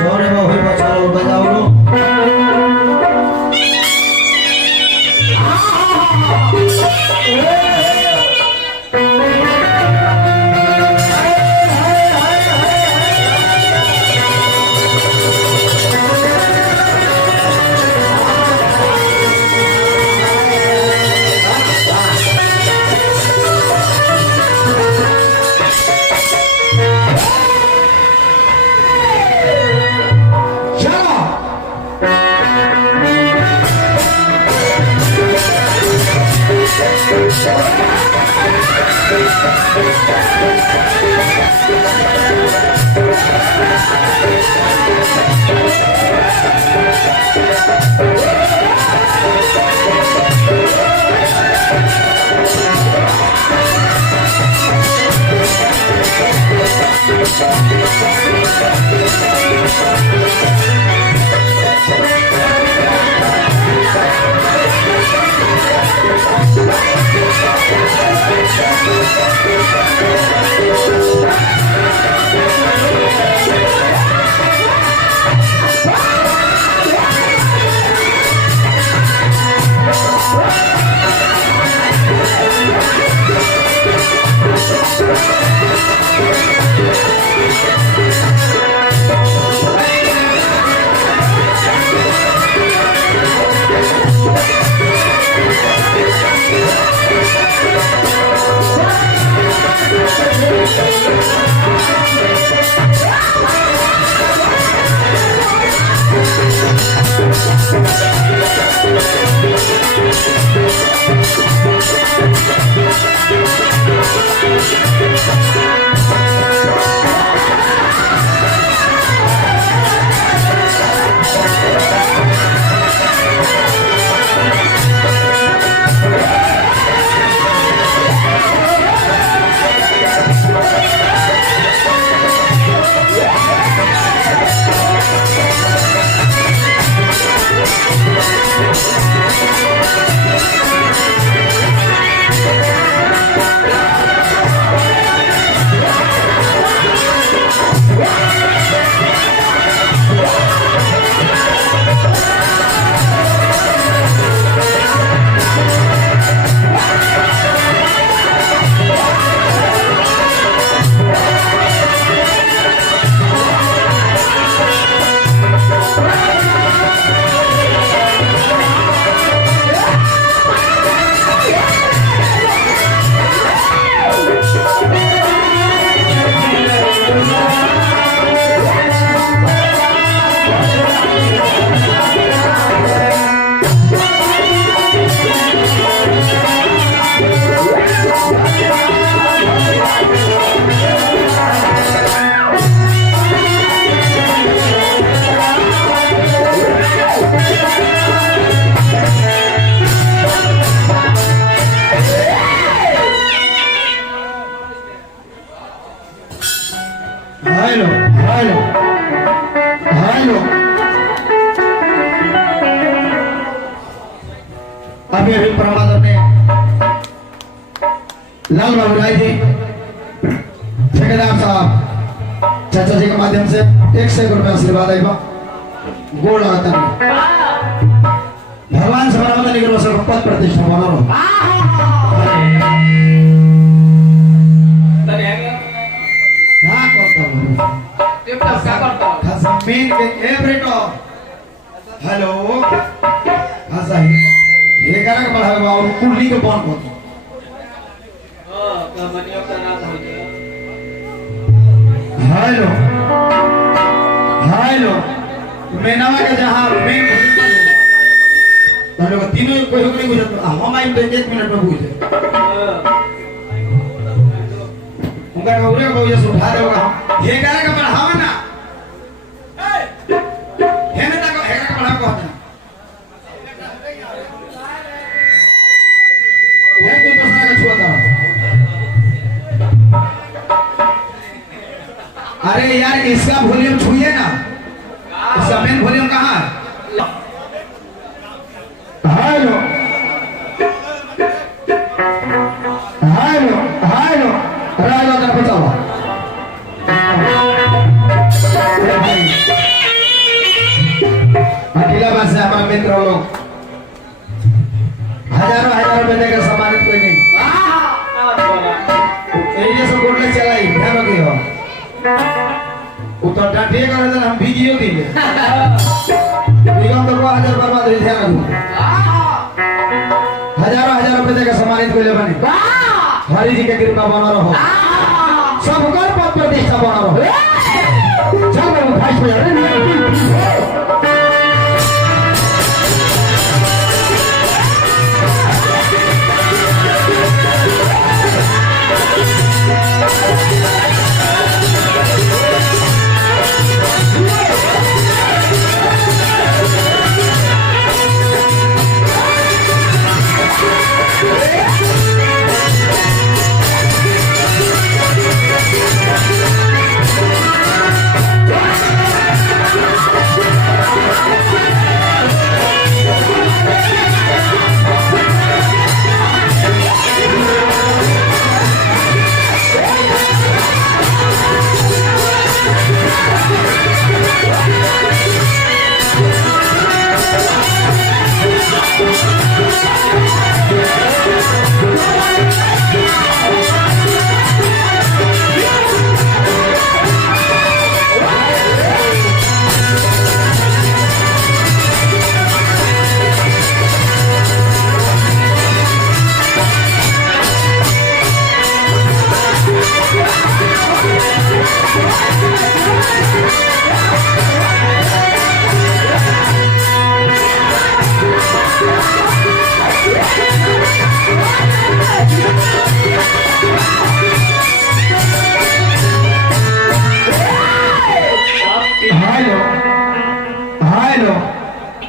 जोरे में हुई बचाओ बजाओ लो हेलो हेलो हेलो अभी अभी प्रमादर ने लाल बाबू राय जी ठेकेदार साहब चाचा जी के माध्यम से 100 रुपये आशीर्वाद आएगा गोड़ लगाता है भगवान से बराबर लेकर बस पद प्रतिष्ठा बना रहो मेन के एवरेटो हेलो हां ये करा के बढ़ावा और कुंडली के बंद होतो हां कमनियो का नाम हो गया हेलो हेलो मेनावा के जहां मेन तो तीनों कोई नहीं बुझत हम आई 1 मिनट में बुझे उनका उरे को ये उठा देगा ये करा के बढ़ावा ना अरे यार इसका वॉल्यूम छूइए ना इसका मेन वॉल्यूम कहाँ है राजा का बचाओ अकेला बस है हमारे मित्र लोग हजारों रुपए देकर सम्मानित कोई नहीं ये सब बोलने चला ही ध्यान रखियो उत्तर डांटे कर रहे हम वीडियो दिए निगम तो 1000 बर्बाद हुई ध्यान रखो हजारों रुपए देकर सम्मानित कोई ले बने हरि जी के कृपा बना रहो सब कर पद प्रतिष्ठा बना रहो चल भाई हो जा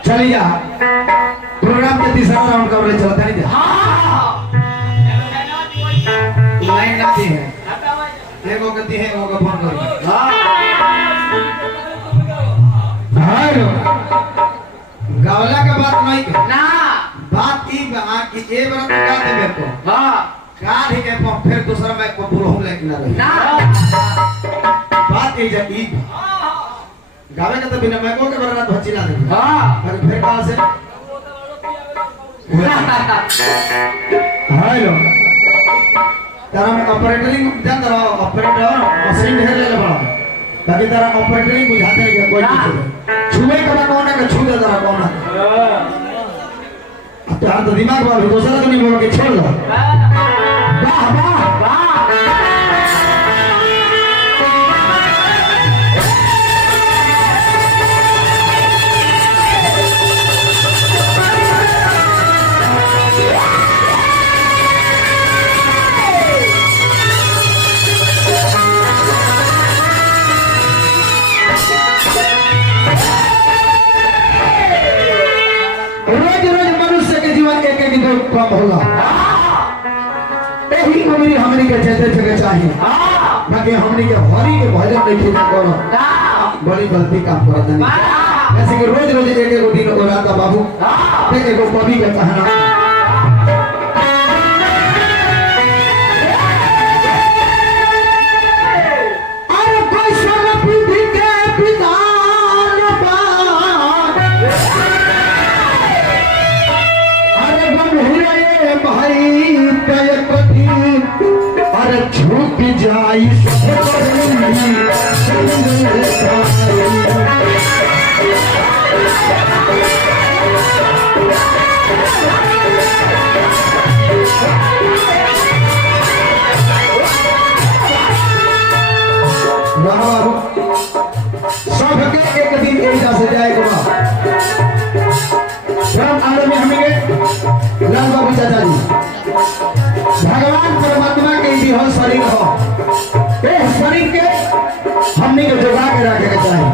चली जा प्रोग्राम के तीसरा राउंड कवरेज चलता नहीं जा लाइन आती है एगो गति है एगो का फोन करो हेलो गावला का बात नहीं ना बात ई बा कि ए बार का देबे को हां का ही के फिर दूसरा मैं को बोलूं लेकिन ना रही ना बात ई जा ई गावे का तो बिना मैको के बरना भच्ची ना दे हां पर फिर कहां से हेलो तारा में ऑपरेटरिंग जान रहा ऑपरेटर मशीन ढेर ले बड़ा ताकि तारा ऑपरेटरिंग बुझाते नहीं कोई कुछ छुए का कौन है छू दे तारा कौन है अब तो दिमाग वाला दूसरा तो नहीं बोल के छोड़ दो वाह वाह वाह कम होगा यही उम्र हमनी के चलते जगह चाहिए ताकि हमनी के हरी के भजन नहीं खेल करो बड़ी गलती काम करता नहीं ऐसे कि रोज रोज एक एक दिन हो जाता बाबू एक एक कवि का कहना छूट जाई सबके एक दिन ऐसा से जाएगा में हमें राम बाबू चाचा जी भगवान परमात्मा के ही शरीर हो शरीर के हमने के जोगा के रखे के चाहिए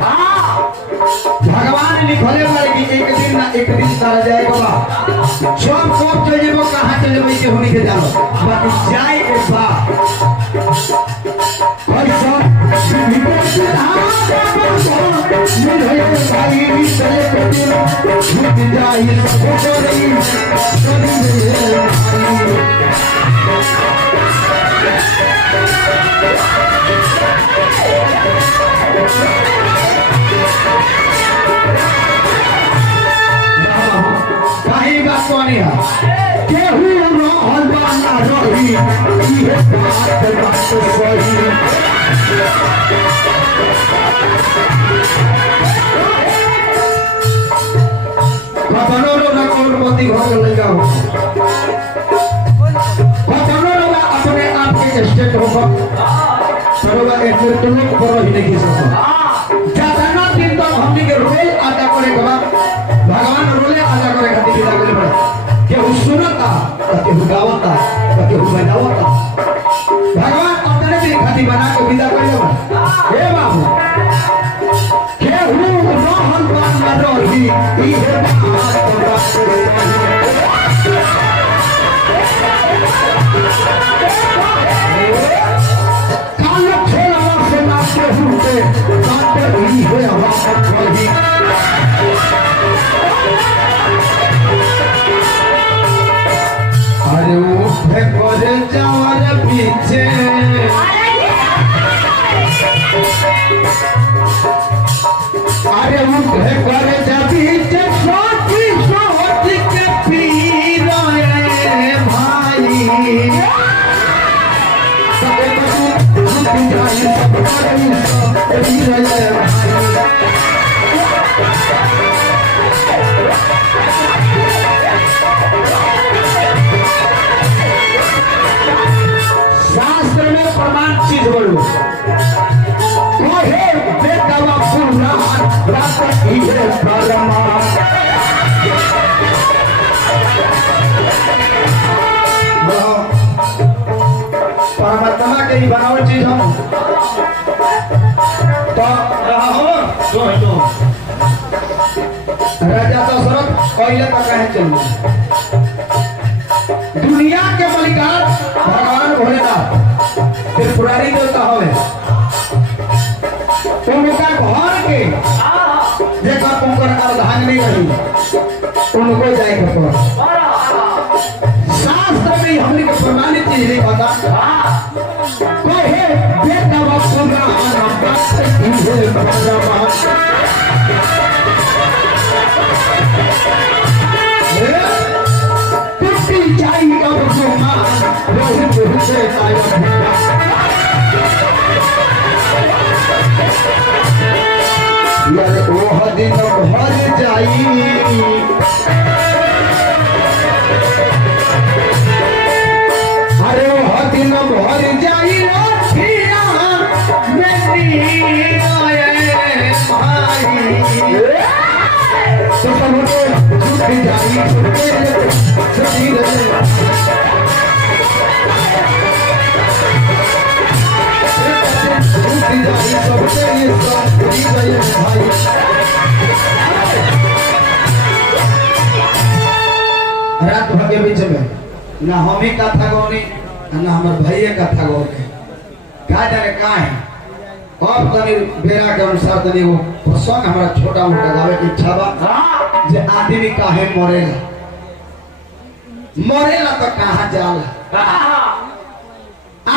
भगवान लिखले वाले कि एक दिन ना एक दिन तारा जाएगा सब कब चले जेबो कहां चले जेबो के होनी के जानो बाकी जाए के बाद पैसा भाई चले के दिन छूट जाए सब कहनी है केहू रहल ना रही ये बात सही कतनो ना करोड़पति घर के लड़का हो कतनो ना अपने आप के स्टेट होगा सरोगा एक तुम पर ही नहीं सकता ज्यादा दिन तक हमनी के रोल अदा करे के बाद भगवान रोले अदा करे खातिर विदा करे पड़े के सुनता के गावता के बजावता भगवान अपने दिन खातिर बना के विदा करे हे बाबू के हूं रहन बान न रही ई हे बात काल खेला से नाचे हुए काटे ही है आवाज वाली अरे उठे करे जावर पीछे अरे उठे करे जा पीछे सोची सोची के पी रहे भाई शास्त्र में प्रमाण चीज बोलो कोहे बेटवा पूरा रात ही है प्रमाण परमात्मा के ही बनावट चीज हम तो रहो जो है जो राजा दशरथ पहले तक कहे चल दुनिया के मलिकार भगवान भोलेनाथ त्रिपुरारी देवता होवे उनका घर के जेकर उनकर अर्धांगिनी रही उनको जाए के पड़ा शास्त्र में हमने को प्रमाणित चीज नहीं पता कोहे बेटा पूरा टूटी जाई अब जुमा रोहित से आया यार ओह दिन भर जाई अरे वो दिन भर जाई रखिया मेरी आए भाई तो सब को छूट जाई छूटी रहे छूटी जाई सबसे ये सब छूटी गए भाई रात भर के बीच में ना हम ही कथा गौनी ना हमारे भैया कथा गौनी का जाने का है अब तनी बेरा के अनुसार तनी वो प्रसंग हमारा छोटा मोटा गावे की इच्छा बा जे आदमी काहे मरेला मरेला तो कहां जाला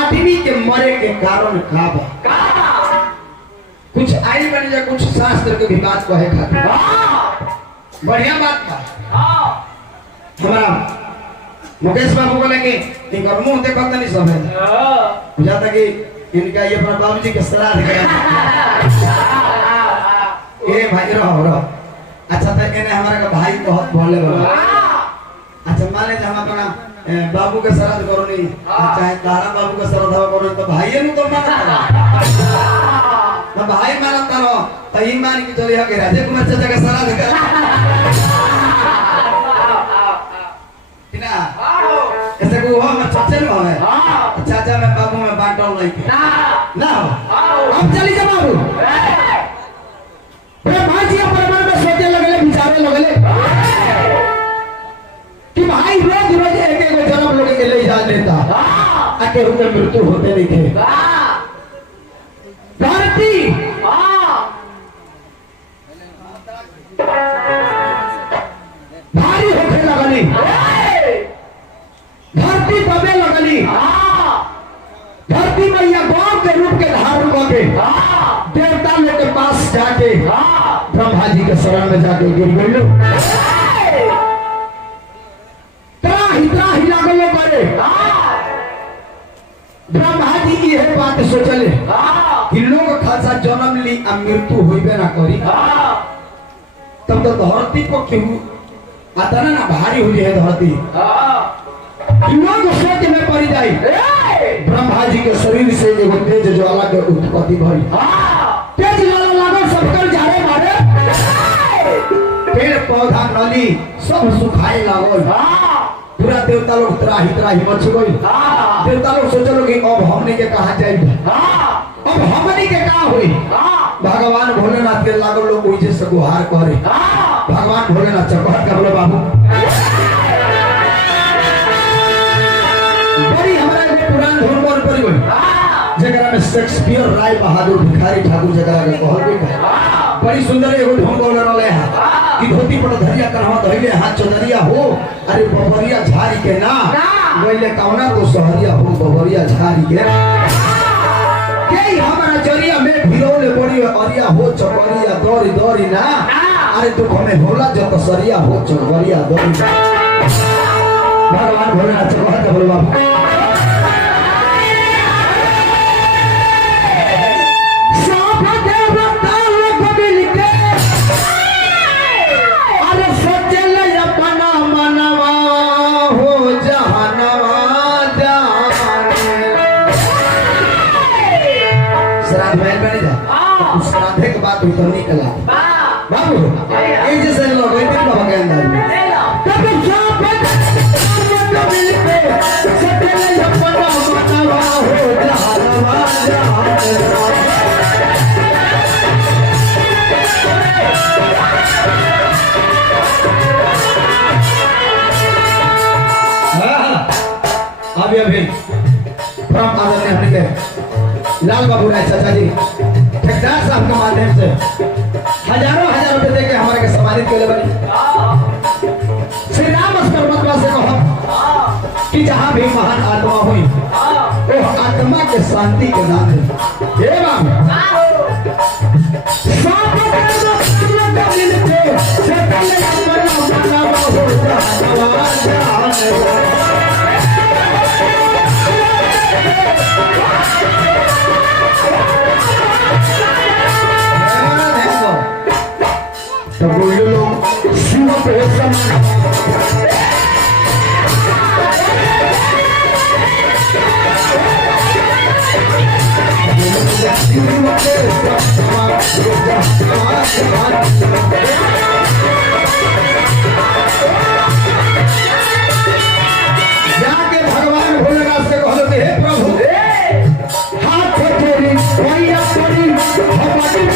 आदमी के मरे के कारण का बा कुछ आई बन जा कुछ शास्त्र के भी बात कहे खातिर बढ़िया बात बा हमारा मुकेश बाबू बोलेंगे इनका मुंह देखो नहीं सब है बुझाता कि इनका ये अपना बाबूजी के श्राद्ध करा ए भाई रहो अच्छा तो इन्हें हमारा का भाई बहुत बोले बोला अच्छा मान ले हम अपना बाबू के श्राद्ध करो नहीं चाहे तारा बाबू का श्राद्ध करो तो भाई ने तो माना ना भाई माना करो तो ही मान के चले के राजे कुमार चाचा का श्राद्ध करा ऐसे को हो मैं चाचा में है चाचा में बाबू में बांटो नहीं ना अब चली जा बाबू बे भाई जी अपने में सोचे लगले विचारे लगले कि भाई रोज रोज एक एक जन्म लोग के ले जा देता आके उनके मृत्यु होते नहीं थे धरती भारी होके लगली धरती दबे लगली धरती मैया गौ के रूप के धारण करके देवता लोग के पास जाके ब्रह्मा जी के शरण में जाके गिर गई ब्रह्मा जी की यह बात सोचले कि लोग खासा जन्म ली आ मृत्यु होइबे ना करी तब तो धरती को क्यों आता ना भारी हो जाए धरती लोग सोच में पड़ जाए ब्रह्मा जी के शरीर से एगो तेज ज्वाला के उत्पत्ति भई तेज ज्वाला लागल सबकर झाड़े मारे पेड़ पौधा नली सब सुखाए लागल पूरा देवता लोग त्राही त्राही मच गई देवता लोग सोचलो कि अब हमने के कहां जाई अब हमनी के का होई भगवान भोलेनाथ के लागल लोग ओइजे से गुहार करे भगवान भोलेनाथ चकहर के बोले बाबू बड़ी हमरा के पुराण धुन पर पड़ी गई जगरा में शेक्सपियर राय बहादुर भिखारी ठाकुर जगरा के कहल गई बड़ी सुंदर एगो ढोंग बोल रहले है कि धोती पर धरिया करवा धइले हाथ चोदरिया हो अरे बबरिया झाड़ी के ना गइले कौना तो सहरिया हो बबरिया झाड़ी के हमारा जरिया में भिरोले पड़ी अरिया हो चकरिया दौरी दौरी ना अरे तू हमें होला जब सरिया हो चकरिया दौरी भगवान भोलेनाथ चकहर बोले बाबू श्राद्धे के बाद तो निकला बाबू ये जैसे लोग इतने बाबा के अंदाज में तब जापत मिलके सटले अपना मनवा हो जहानवा अभी अभी परम आदरणीय हमने लाल बाबू राय चाचा जी ठेकेदार साहब के माध्यम से हजारों हजार रुपए देके हमारे के सम्मानित के लिए बनी श्री राम परमात्मा से कहो कि जहां भी महान आत्मा हुई वो आत्मा के शांति के नाम है हे बाबू तो बोलो लोग शिव पे समान जाके भगवान भोलेनाथ से कहो कि हे प्रभु हाथ जोड़ी भैया पड़ी हमारी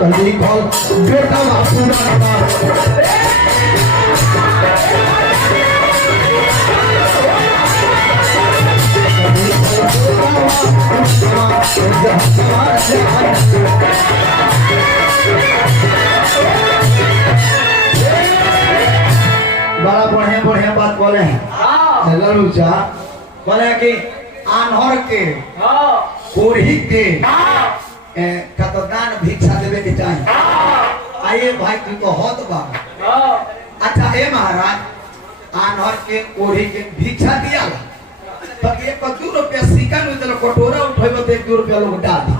कली कॉल बेटा बापू बड़ा बढ़िया बढ़िया बात बोले हैं ललूचा बोले कि आन्हर के कोढ़ी के तो दान भिक्षा देवे के चाहिए आइए भाई तू तो होत बाबा अच्छा ए महाराज आन्हर के कोढ़ी के भिक्षा दिया तो एक 2 रुपया सिक्का में चलो कटोरा उठेबो तो 1-2 रुपया लोग डाल दी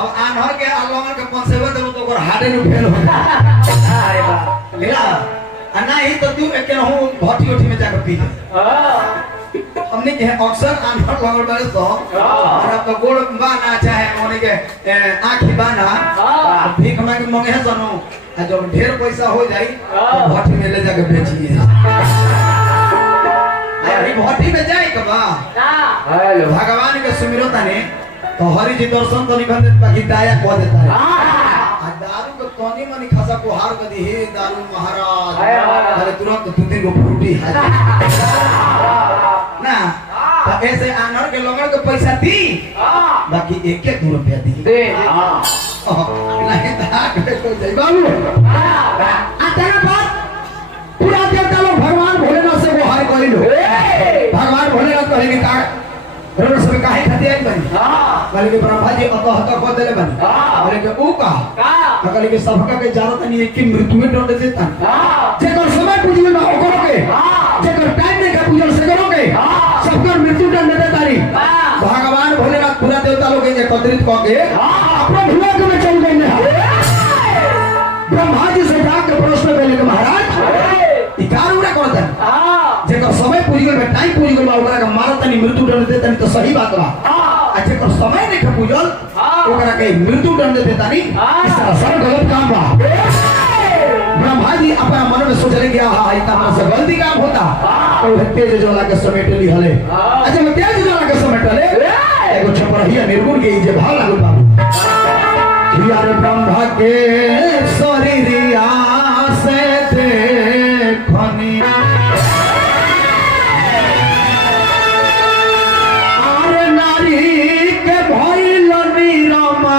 अब आन्हर के अलंगर के पंसेबे देबो तो ओकर हाडे न फेल हो अरे बा लेला अना ही तो तू एक रहू भट्टी उठी में जाकर पी हमने के अक्सर आन्हर लगल बारे तो और अब गोड़ बाना चाहे मोने के आंखी बाना भीख मांगे मंगे है जनो जब ढेर पैसा हो जाई तो भट्टी में ले जाके बेचिए अरे भट्टी में जाए कबा हेलो भगवान के सुमिरता ने तो हरि जी दर्शन तो निबंधित बाकी दाया को देता है आ दारू को तोनी मनी खासा को हार कदी हे दारू महाराज अरे तुरंत दो तीन को फ्रूटी है ना तो ऐसे आनर के लोगों को पैसा दी बाकी एक एक ₹2 दी दे नहीं दाग को जय बाबू तेरा बात पूरा देवता लोग भगवान भोलेनाथ से वो हार कोई लो भगवान भोलेनाथ कहेंगे का रोड सब काहे खाती आई बनी बोले कि ब्रह्मा जी अत हत को देले बनी बोले कि ऊ का कहले कि सबका के ज्यादा तनी एक की मृत्यु में दंड देता जेकर समय पूजियो ना ओकर के जेकर टाइम नहीं का पूजल से करोगे सबकर मृत्यु दंड देता री भगवान भोलेनाथ पूरा देवता लोग एकत्रित क के अपना भूलोक में चल गए ब्रह्मा जी से जाकर प्रश्न पहले के महाराज इकार उड़ा कर दे जेकर समय पूरी गल टाइम पूरी गल ओकरा के मारत नहीं मृत्यु दंड देता नहीं तो सही बात बा आ जेकर समय नहीं के पूजल ओकरा के मृत्यु दंड देता नहीं इसका सब गलत काम बा ब्रह्मा जी अपना मन में सोच रहे कि हां इतना से गलती काम होता तो तेज ज्वाला के समेट ली हले अच्छा मैं तेज ज्वाला के समेट ले एगो छपरहिया निर्गुण के जे भाव लागल बा यार ब्रह्मा के शरीरिया से देखनी आरे नारी के भइल निरमा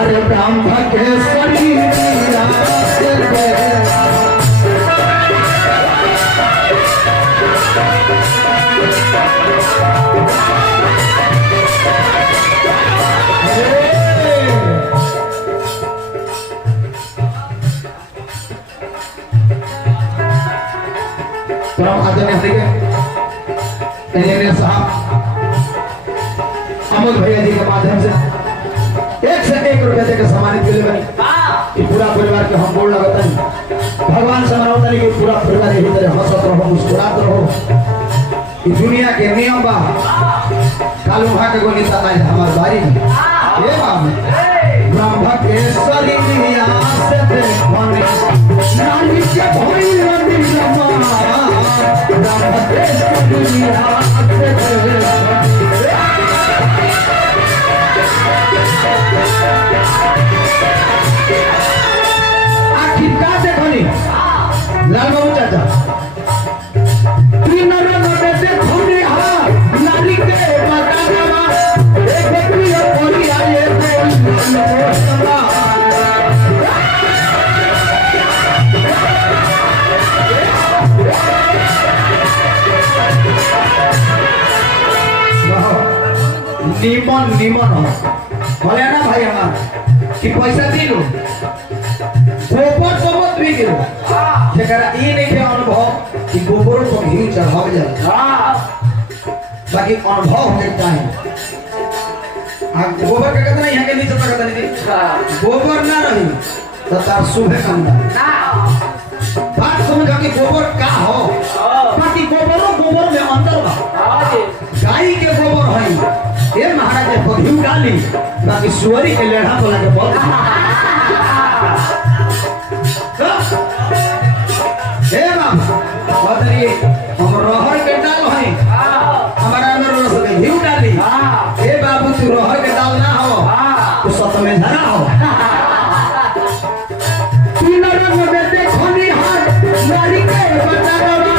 अरे ब्रह्मा के शरीरिया से इंजीनियर साहब अमोल भैया जी के माध्यम से 1 से 1 रुपया देकर सम्मानित के लिए बनी कि पूरा परिवार के हम बोल लगाता है भगवान से मनाता नहीं कि पूरा परिवार यही तरह हंसत रहो मुस्कुरात रहो दुनिया के नियम बा कालू भा के गोली तनाई हमार बारी ये बात ब्रह्मा के शरीरिया से देखनी नारी के भइल निरमा ब्रह्मा के शरीरिया से देखनी आखिर का देखनी लाल बाबू चाचा तीन रंग में देखनी हां नारी के बतावा एक बेटी कोरी आए निमन निमन बोले ना भाई हमार कि पैसा दिलो गोबर तो मत भी गिरो जेकरा ई नहीं के अनुभव कि गोबर को घी चढ़ाव जाला बाकी अनुभव होके चाहिए गोबर के कितना यहाँ के नीचे तक नहीं गोबर ना रही तो तार सुबह काम ना बात समझ कि गोबर का हो बाकी गोबरों गोबर में अंतर बा गाय के गोबर है ये महाराज ने पघिउ डाली बाकी सुअरी के लेढ़ा को लगे बहुत हे बाबा बदलिए हम रहर के डाल है हमारा अंदर रस के घिउ डाली हे बाबू तू रहर के डाल ना हो तू सत में धरा हो तीन रंग में देखनी हाथ नारी के बतावा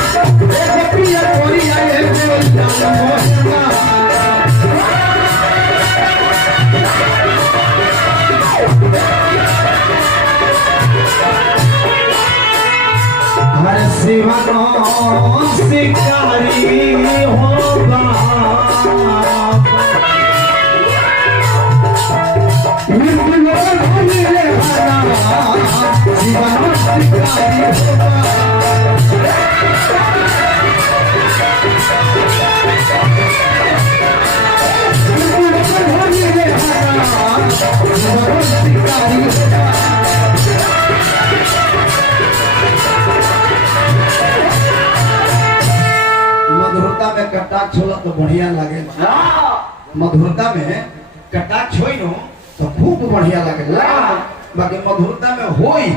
एक पिया कोरी आए मोहना हर शिवा को शिकारी होगा मधुरता में कटाक्ष होला तो बढ़िया लगे मधुरता में कटाक्ष होई नो तो खूब बढ़िया लगे बाकी मधुरता में होई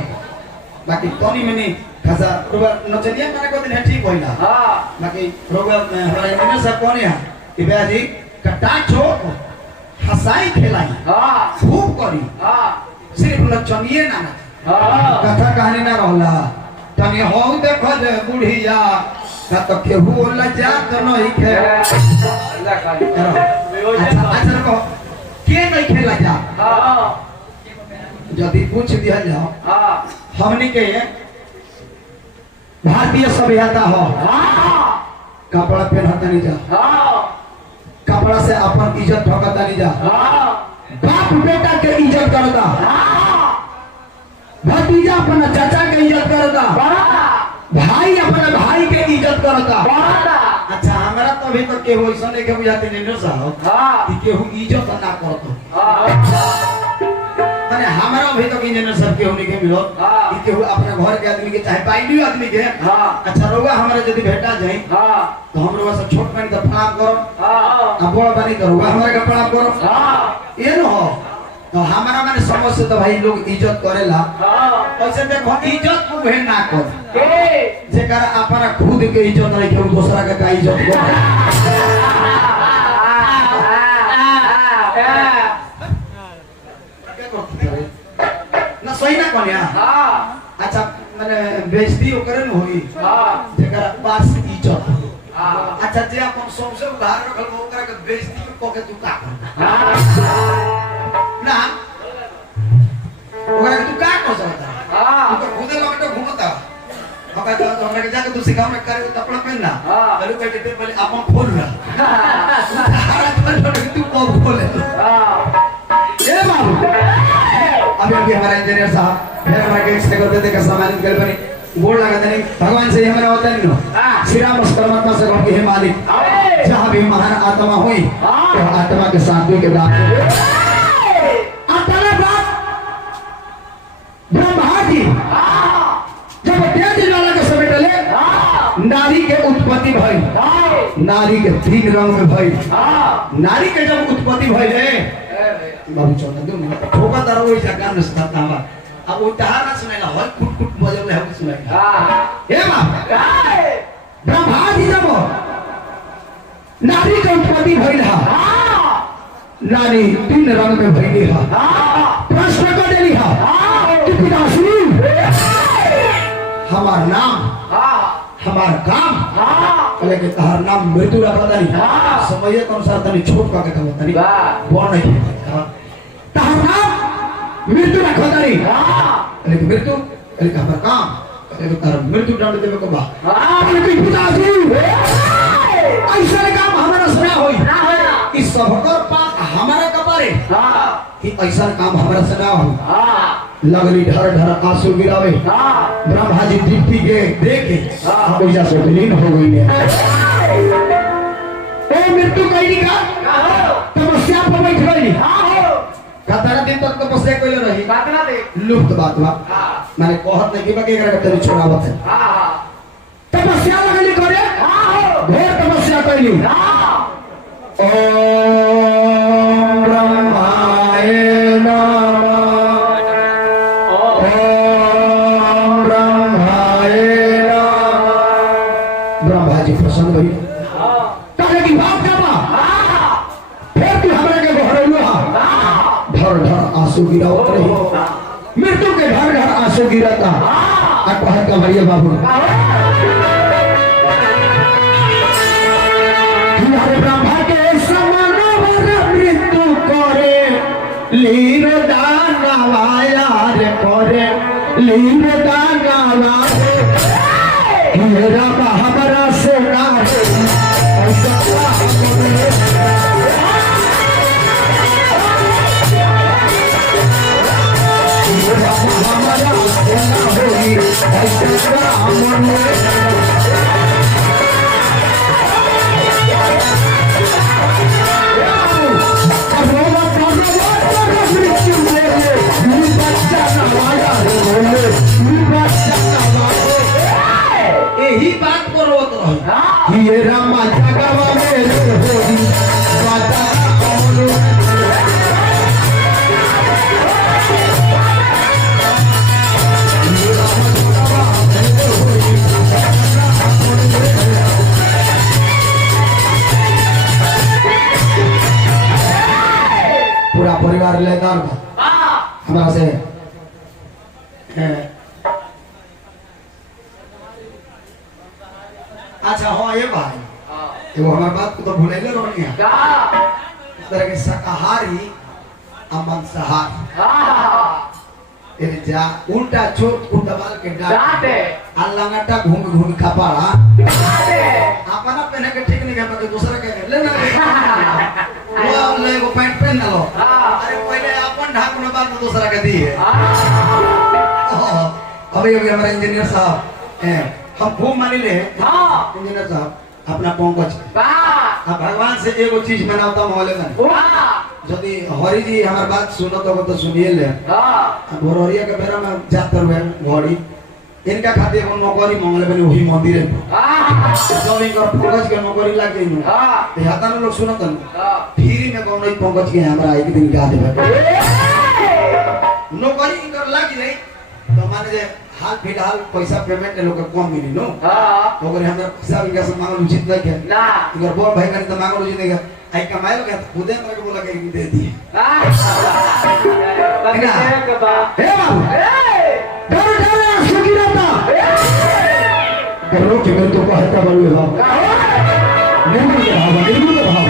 बाकी तनी में नहीं खासा रोगा नचनिया माने को दिन है ठीक होइला बाकी रोगा में हमारे इंजीनियर साहब कौन है कि भैया जी कटाक्ष हो हंसाई खेलाई खूब करी सिर्फ नचनिए ना कथा कहानी ना रहला तनी हो देखो जे बुढ़िया ना तो केहू लजा तो नहीं खे अच्छा रखो के नहीं खेला जा यदि पूछ दिया जाओ हमनी के भारतीय सभ्यता हो कपड़ा पहनता नहीं जा कपड़ा से अपन इज्जत ढकता नहीं जा बाप बेटा के इज्जत करता भतीजा अपना चाचा के इज्जत करता भाई अपना भाई के इज्जत करता अच्छा हमारा तो अभी तक केहू ऐसा नहीं के बुझाते नहीं साहब कि केहू इज्जत ना करतो माने हमारा अभी तक इंजीनियर सब केहू नहीं के मिलो कि केहू अपने घर के आदमी के चाहे पाइली आदमी के अच्छा रोगा हमारा यदि भेटा जाए तो हम लोग सब छोट बनी तो प्रणाम करो आ बड़ बनी तो रोगा हमारे का प्रणाम करो ये न हो तो हमारा माने समझ से तो भाई लोग इज्जत करेला ऐसे देखो इज्जत को भेड़ ना कर जेकर अपना खुद के इज्जत नहीं केहू दूसरा के का इज्जत कर ना सही ना कोनिया अच्छा माने बेइज्जती करे न होई जेकर पास इज्जत अच्छा जे अपन सबसे उधार रखल ओकरा के बेइज्जती को के तू का ना ओकरा के तू का कर सकता तो खुद लगे तो घूमता मगर तो हमरा के जाके तू सिखाव में करे कपड़ा पहनना चलो कह के पहले अपन खोल ला तू को खोले ए बाबू अभी हमारा इंजीनियर साहब फिर हमारे के एक्सरे करते थे सम्मानित कर बनी बोल लगा देने भगवान से हमारा होता नहीं नो श्री राम परमात्मा से कहो कि हे मालिक जहां भी महान आत्मा हुई तो आत्मा के साधु के बात आत्मा बात ब्रह्मा जी जब तेज ज्वाला के समेट ले नारी के उत्पत्ति भई नारी के तीन रंग में भई नारी के जब उत्पत्ति भई रे बाबू चौथा दो मिनट ठोका दरो वही जगह में सता बा अब वो तहार ना सुनेला होय कुट कुट बजल ले हम सुनेला हे मां ब्रह्मा जी जब नारी के उत्पत्ति भइल हा नारी तीन रंग में भइली हा प्रश्न कर देली हा कि पिताश्री हमार नाम हमार काम पहले के तहार नाम मृत्यु रखा नहीं समय के अनुसार तनी छोट का के कहता नहीं बड़ नहीं तहार नाम मृत्यु रखा नहीं लेकिन मृत्यु लेकिन हमार काम लेकिन तार मृत्यु दंड देवे को बा लेकिन पिताजी ऐसा काम हमारा सुना होई इस सबकर पाप हमारा कपारे कि ऐसा काम हमारा सुना हो लगली ढर ढर आंसू गिरावे ब्रह्मा जी दीप्ति के देखे पूजा से विलीन हो गई है ओ मृत्यु कहीं का तपस्या पर बैठ गई कतना दिन तक तपस्या कोई रही कातना दे लुप्त बात बा माने कहत नहीं कि बके एकरा के तेरे छोड़ावत है तपस्या लगली करे ढेर तपस्या कइली ओम ब्रह्माय नमः ब्रह्मा जी प्रसन्न भई कहे की बात करना फिर तू हमरा के घरलू हा ढर ढर आंसू गिरावत रही मृत्यु के ढर ढर आंसू गिरता आ कहत का भैया बाबू हमारे ब्रह्मा के समान मृत्यु करे लीन दानवाया रे करे लीन दानवाया मेरा हमारा सोना ऐसा हमारा सोना होगी यही बात पर रोत रही ये रामा जगवा में होगी बाता हमारे लेदार बा हमारा से अच्छा हाँ ये भाई वो हमारे बात को तो भूले ले रोनी है तरह के शाकाहारी और मांसाहारी ये जा उल्टा चोट को दबाल के डाटे अल्लांगटा घूम घूम खपाड़ा अपना पहने के ठीक नहीं है पर दूसरा के ले ना वो ले वो पैंट पहन लो अरे पहले अपन ढाक में बात दूसरा के दी है अभी अभी हमारे इंजीनियर साहब हम खूब मानी ले इंजीनियर साहब अपना पंकज भगवान से एगो चीज मनावता मोहल्ले में यदि हरि जी हमार बात सुनो तो सुनिए ले भोरिया के बेरा में जातर हुए घड़ी इनका खातिर एगो नौकरी मांगले बनी वही मंदिर में जब इनकर पंकज के नौकरी लाग गई नु तो हाथा में लोग सुनत न फ्री में कौन पंकज के हमरा एक दिन गा देबे नौकरी इनकर लाग जाई तो माने जे हाल फिलहाल पैसा पेमेंट लोग को कम मिली नो तो अगर हमरा पैसा इनका से मांगल उचित नहीं है ना इनकर बोल भाई का तो मांगल उचित नहीं है आई कमाए के खुदे हमरा के बोला के दे दिए हे बाबू डर डर सुखी रहता डरो के मेरे तो कहता बलु है निर्मल के भाव निर्मल के भाव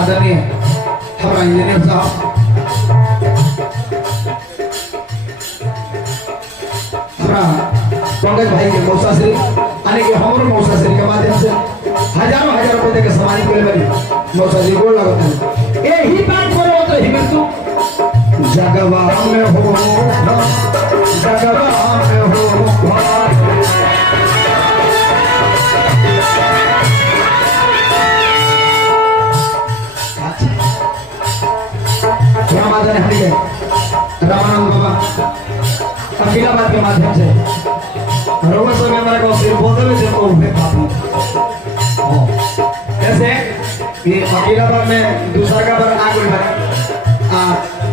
आदरणीय हमारा इंजीनियर साहब हमारा पंकज भाई के मौसा श्री यानी कि हमारे मौसा श्री के माध्यम से हजारों हजार रुपए के सामान के लिए मौसा जी गोल लगाते हैं यही बात करो तो ही मृत्यु जगवा में हो जगवा में हो रामानंद बाबा अखिलाबाद के माध्यम से रोग समय हमारे को सिर बोलते हुए जिनको उठे पापी जैसे ये अखिलाबाद में दूसरा का बार आग हुई है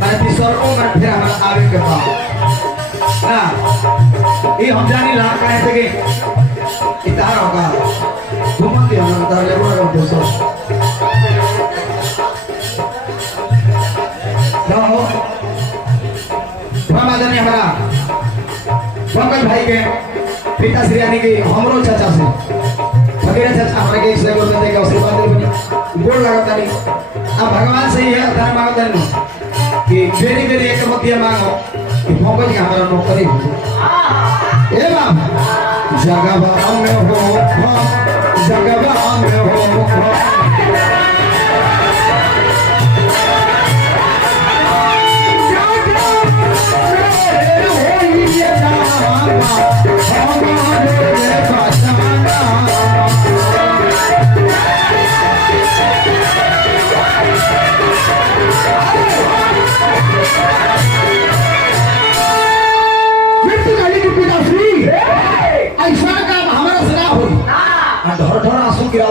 मैं तीसरा को मैं फिर हमारा आगे के पाप ना ये हम जानी ला कहे थे कि इतार होगा तुम मत हम इतार ले बोला करो दोस्तों आदरणीय हमारा पंकज भाई के पिता श्री यानी कि हमरो चाचा से फकीर चाचा हमारे के से बोलते थे कि आशीर्वाद दे बनी गोड़ लगाता नहीं अब भगवान से ही है धर्म मांगते हैं कि बेरी बेरी एक मतिया मांगो कि पंकज का हमारा नौकरी हो ए बाप जगवा में हो जगवा में हो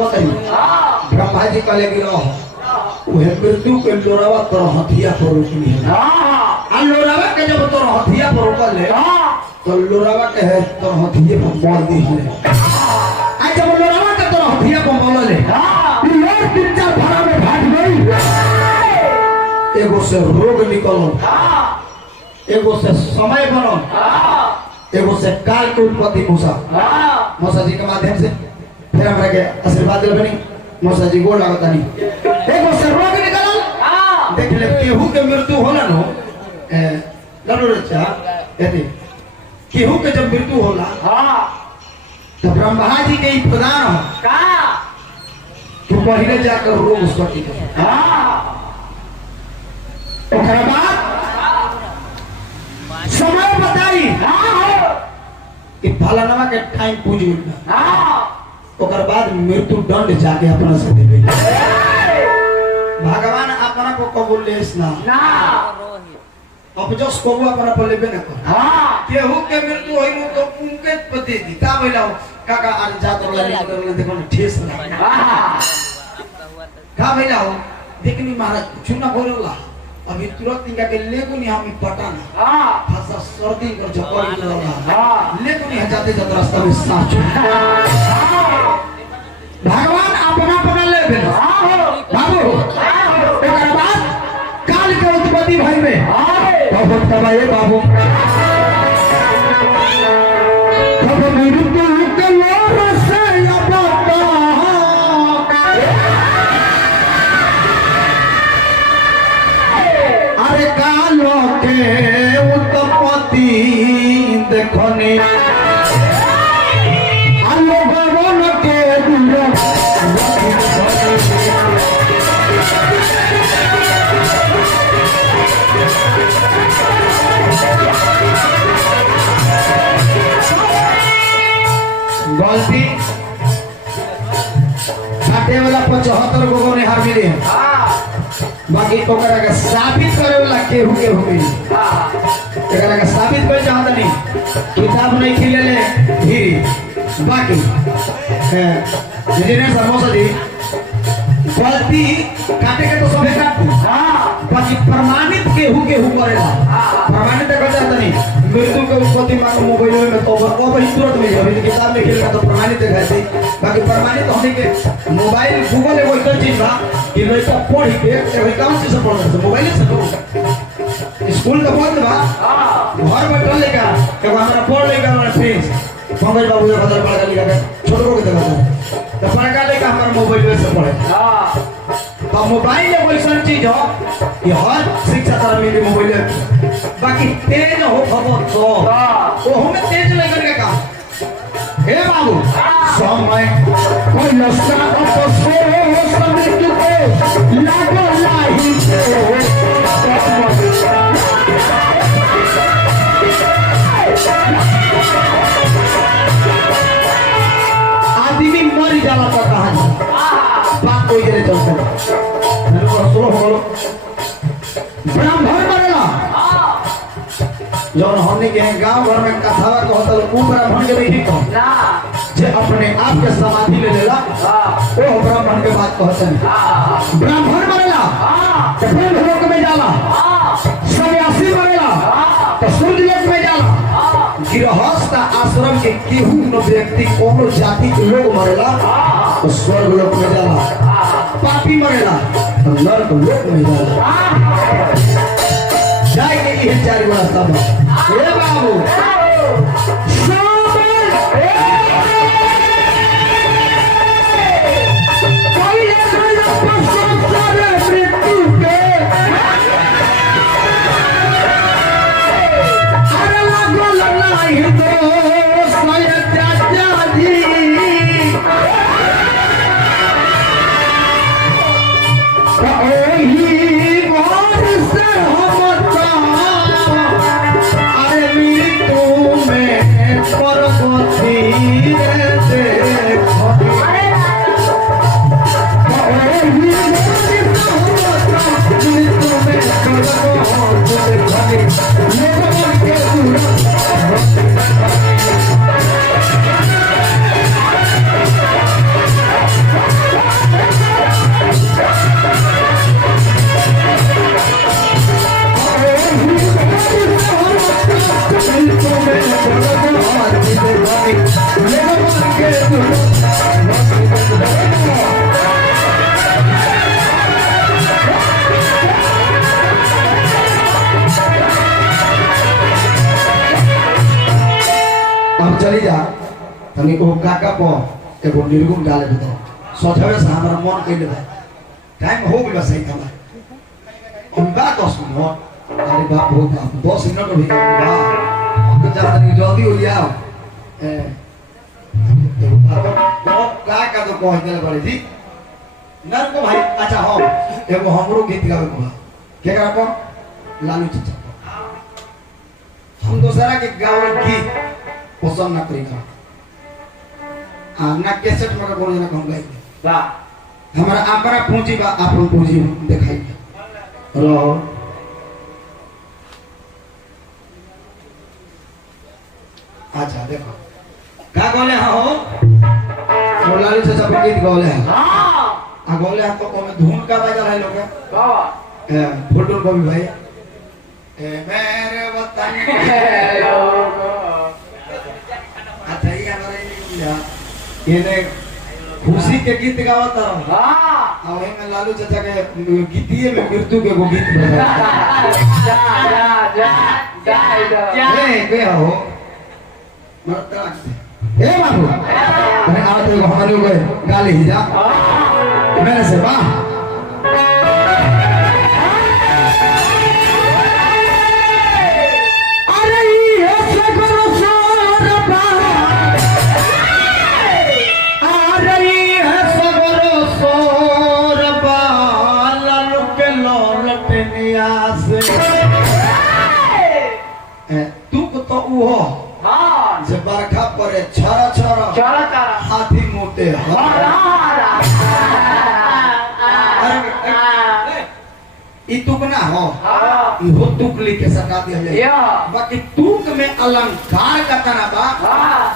ब्रह्मा जी का लेगी वह मृत्यु के लोरावा तो हथिया पर रोकनी है आ लोरावा के जब तो हथिया पर रोक ले तो लोरावा के है तो हथिये पर मार दी है आ जब लोरावा के तो हथिया पर मार ले ये लोग तीन चार भाड़ा में भाग गई एगो से रोग निकलो एगो से समय बनो एगो से काल के उत्पत्ति मौसा जी के माध्यम से फिर हमरा के आशीर्वाद दे बनी मौसा जी गोड़ लागता नहीं एगो से रोग निकलल देख पहले केहू के मृत्यु होला नो लड़ो रचा एते केहू के जब मृत्यु होला हाँ तो ब्रह्मा जी के ही प्रदान हो का तो पहले जाकर रोग उत्पत्ति करे हाँ ओकरा बाद समय बताई हाँ कि फलाना के टाइम पूज गइल हाँ ओकर बाद मृत्यु दंड जाके अपना से देबे भगवान अपना को कबूल लेस ना ना अब जो कबूल अपना पर लेबे ना कर हाँ केहू के मृत्यु होई तो उनके पति दी का भइला काका आज जात वाला देखो ना ठेस ना हाँ का भइला हो देखनी महाराज चुना बोलला अभी तुरंत इनका के लेगो नहीं हम पटाना हाँ खासा सर्दी कर झपड़ लगा हाँ लेगो नहीं जाते जाते रास्ता में सांस भगवान अपना अपना ले देना बाबू एक बात काल के उत्पत्ति भाई में बहुत कमाए बाबू कब मृत्यु के लोर से अपना अरे कालो के उत्पत्ति देखने आलो भवन के दूर गलती छाटे वाला 75 गो ने हार मिले बाकी ओकरा के साबित करे वाला केहू केहू मिली एकरा के साबित कर चाहत नहीं किताब नहीं खिले ले ही बाकी इंजीनियर समोसा जी गलती काटे के तो सबे काटू बाकी प्रमाणित केहू केहू करेला प्रमाणित कर चाहत नहीं मृत्यु के उत्पत्ति मानो मोबाइल में तो वो वही तुरंत मिल जाए किताब में खेलना तो प्रमाणित है ऐसे बाकी प्रमाणित होने के मोबाइल गूगल एगो इतना चीज बा कि लड़का पढ़ के एगो कौन चीज से पढ़ सकते मोबाइल से तो स्कूल का बहुत बा घर में टल लेगा एगो हमारा पढ़ लेगा हमारा फ्रेंड्स पंकज बाबू का बदल पढ़ा लिखा छोटो को देखा तो पढ़ा लेगा हमारा मोबाइल से पढ़े तो मोबाइल एक ऐसा चीज हो कि हर शिक्षा तरह मिले मोबाइल बाकी तेज हो खबर तो वो हमें तेज लेकर के काम हे बाबू समय कोई लस्सा अफसोस मृत्यु को लागो लाही आदमी मर जाला तो कहानी बात कोई जरे चलते सुनो बोलो ब्राह्मण मरेला जौन हमने के गांव घर में कथावा कहता उ ब्राह्मण के नहीं कह जे अपने आप के समाधि ले लेला ओ ब्राह्मण के बात कहते हैं ब्राह्मण मरेला तो फिर लोक में जाला सन्यासी मरेला तो सूर्य लोक में जाला गृहस्थ आश्रम के केहू न व्यक्ति कोनो जाति के लोग मरेला तो स्वर्ग लोक में जाला पापी मरेला तो नरक लोक में जाला जाए के ये चार गुना सब हे बाबू कोई ऐसा पसंद करे मृत्यु के अरे लागो लड़ाई दो सोया चाचा जी चली जा तनी को काका को एगो निर्गुण डाले दो सोचवे से हमारा मन कइले बा टाइम हो गइल सही था हम बा 10 मिनट अरे बाप हो बाप 10 मिनट भी बा हम तो चाहते हैं जल्दी हो जाओ का तो कह दिले बड़े जी नर को भाई अच्छा हम एगो हमरो गीत गावे को के करा को लालू चाचा हम दूसरा के गावल गीत पसंद ना करी का आ ना कैसेट में कोनो जना हम गाई बा हमारा अपना पूंजी बा अपन पूंजी दिखाई रहो अच्छा देखो का बोले हो लालू चाचा को गीत गौले हैं हां आ गौले हैं तो में धुन का बजा है लोग का फुटबॉल को भी भाई ए मेरे वतन के लोगो अच्छा ये हमारे ये खुशी के गीत गावत रहो हां और में लालू चाचा के गीतिए में मृत्यु के वो गीत बजा जा ए हो मरता ए बाबू मैं आते हो हमारे को गाली ही जा मेरे से वाह अरे ये सगरो सोरबा अरे ये सगरो सोरबा लालू के लौलट नियास तू तो वो जे बरखा पड़े छरा छरा हाथी मोटे ई तुक ना हो ई हो तुकली के सटा दिया जाए बाकी तुक में अलंकार का तना बा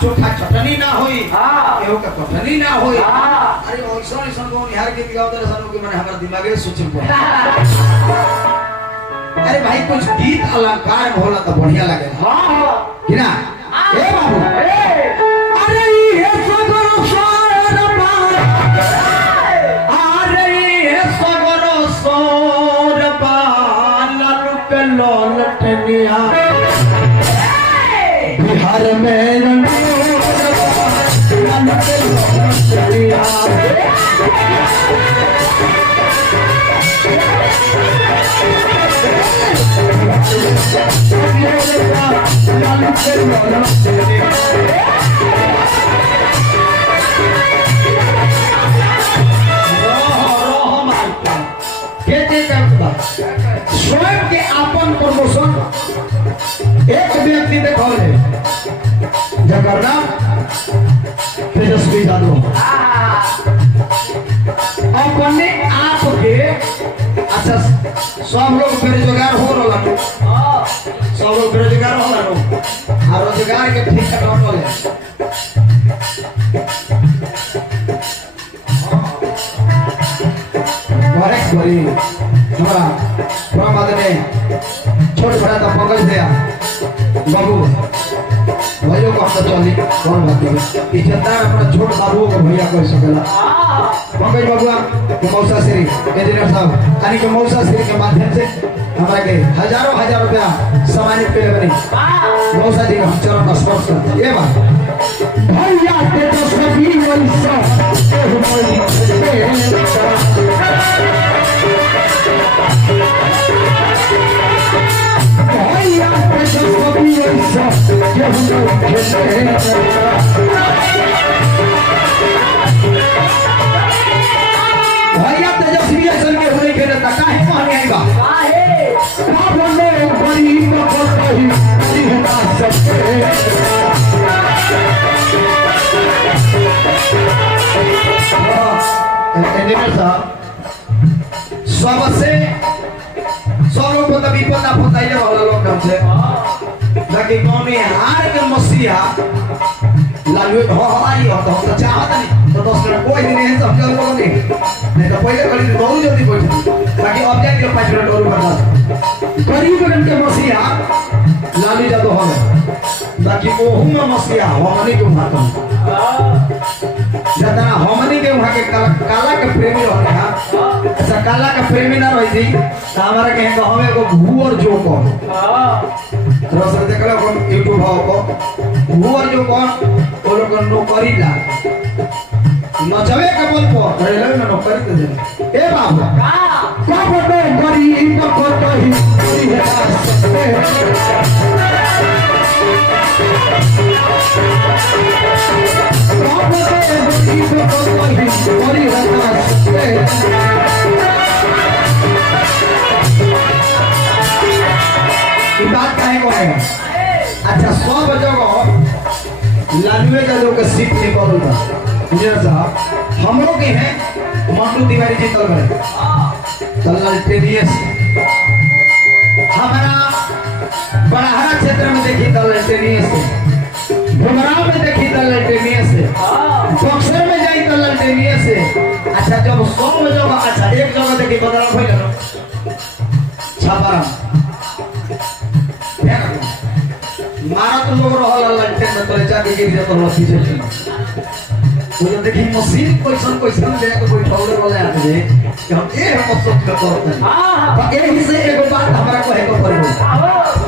चोखा चटनी ना होई केहू का कटनी ना होई अरे ओइसन ओइसन को निहार के दिखाओ तेरे सनु के माने हमर दिमागे सोचल पड़ा अरे भाई कुछ गीत अलंकार में होला तो बढ़िया लगे कि ना ए बाबू अरे ये सगरो सोरबा अरे ये सगरो सोरबा लालू के लौलट निया बिहार में लालू के लौलट निया स्वयं के आपन प्रमोशन एक व्यक्ति देखौले जकर नाम तेजस्वी यादव अपने आप के अच्छा सब लोग बेरोजगार हो रहा सब लोग बेरोजगार हो रहा और रोजगार के ठीक ठाक रखल है करेक्ट बोली हमारा प्रमाद ने छोट बड़ा तो पकड़ दिया बाबू भैया को हम तो चली कौन बात है इज्जतदार अपना छोट बाबू को भैया कह सकेला पंकज बाबुआ के मौसा श्री इंजीनियर साहब यानी कि मौसा श्री के माध्यम से हमारा के हजारों हजार रुपया सम्मानित करे बनी मौसा जी का हम चरण का स्पर्श करते हैं ये बात भैया के तो सभी वैसा भैया के तो सभी वैसा भैया तेजस्वी असल में होने के लिए काहे माने आएगा काहे बोले बड़ी मफत ही सिहना सकते इंजीनियर साहब सबसे सब को तभी पता बताइए वाला लोग कम से लेकिन कौन हार के मसीहा लालू हो हमारी हो तो चाहत नहीं तो 10 मिनट कोई नहीं है सब लोग नहीं तो पहले कड़ी बहुत जल्दी बैठ बाकी अब जाके 5 मिनट और बर्दाश्त गरीब रंग के मसीहा लालू यादव हो बाकी ओहू में मसीहा हमनी के वहां जतना हमनी के वहां के काला के प्रेमी रहने हां अच्छा काला के प्रेमी ना रही थी तो हमारा कहे कि हमें को भू और जो को रसर देखला को यूट्यूब हो को भू और जो कौन वो लोग नौकरी ला नचवे के बल पर रेलवे में नौकरी दे ए बाबू कब तो गरीब को कहीं बात काहे को है? अच्छा 100 जगह लालुए का लोग सीट निकल बा इंजीनियर साहब हमरो के हैं मंटू तिवारी जी तल में तल्लल टेनियस हमारा बड़ाहरा क्षेत्र में देखी तल्लल टेनियस भुमराव में देखी तल्लल टेनियस बक्सर में जाई तल्लल टेनियस अच्छा जब 100 जगह अच्छा एक जगह देखी बदला भइल छापारा मारा तो लोग रहल लंटे में तोरे जाके गिर जात रहल पीछे वो देखी मशीन क्वेश्चन ले के बैठौले वाले आदमी कि हम ए हम सब के करत हैं हां एही से एगो बात हमरा कहे को पड़ो